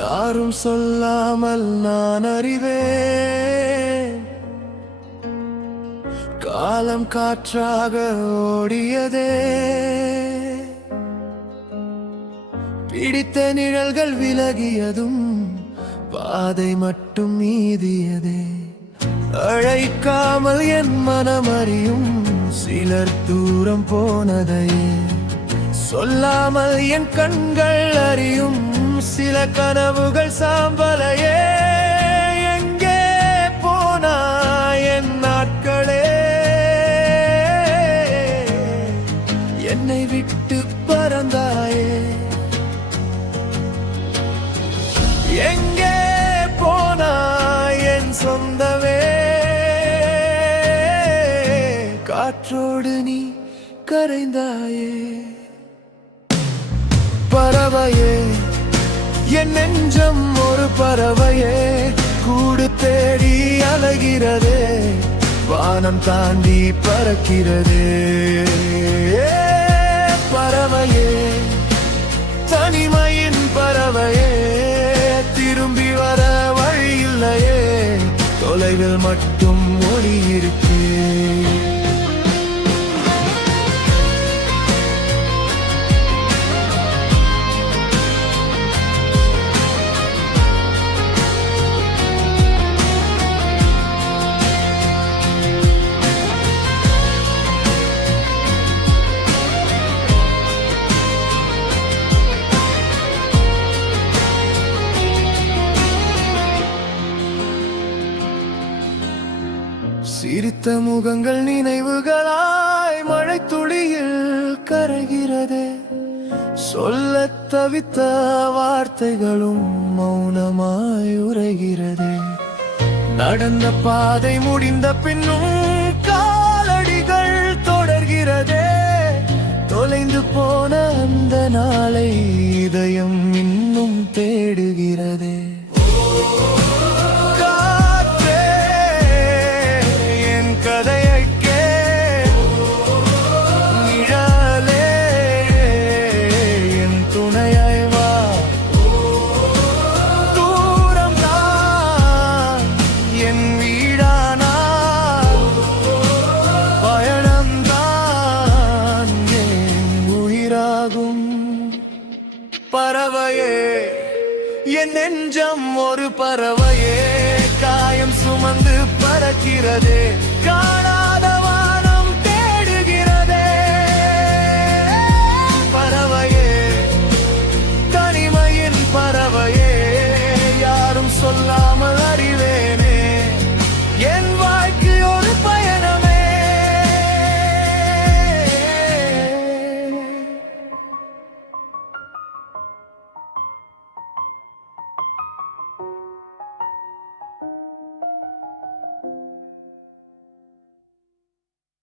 யாரும் சொல்லாமல் நான் அறிவேன். காலம் காற்றாக ஓடியதே, பிடித்த நிழல்கள் விலகியதும் பாதை மட்டும் மீதியதே. அழைக்காமல் என் மனம் அறியும் சிலர் தூரம் போனதையே, சொல்லாமல் என் கண்கள் அறியும் சில கனவுகள் சாம்பலையே. எங்கே போனாய் என் நாட்களே, என்னை விட்டு பறந்தாயே. எங்கே போனாய் என் சொந்தமே, காற்றோடு நீ கரைந்தாயே. பறவையே, என் நெஞ்சம் ஒரு பறவையே, கூடு தேடி அலைகிறதே, வானம் தாண்டி பறக்கிறதே. பறவையே, தனிமையின் பறவையே, திரும்பி வர வழி இல்லையே, தொலைவில் மட்டும் ஒளி இருக்கே. சிரித்த முகங்கள் நினைவுகளாய் மழை துளியில் கரைகிறதே, சொல்லத் தவித்த வார்த்தைகளும் மௌனமாய் உரைகிறதே. நடந்த பாதை முடிந்த பின்னும் காலடிகள் தொடர்கிறதே, தொலைந்து போன அந்த நாளை இதயம் இன்னும் தேடுகிறதே. பறவையே, என் நெஞ்சம் ஒரு பறவையே, காயம் சுமந்து பறக்கிறதே,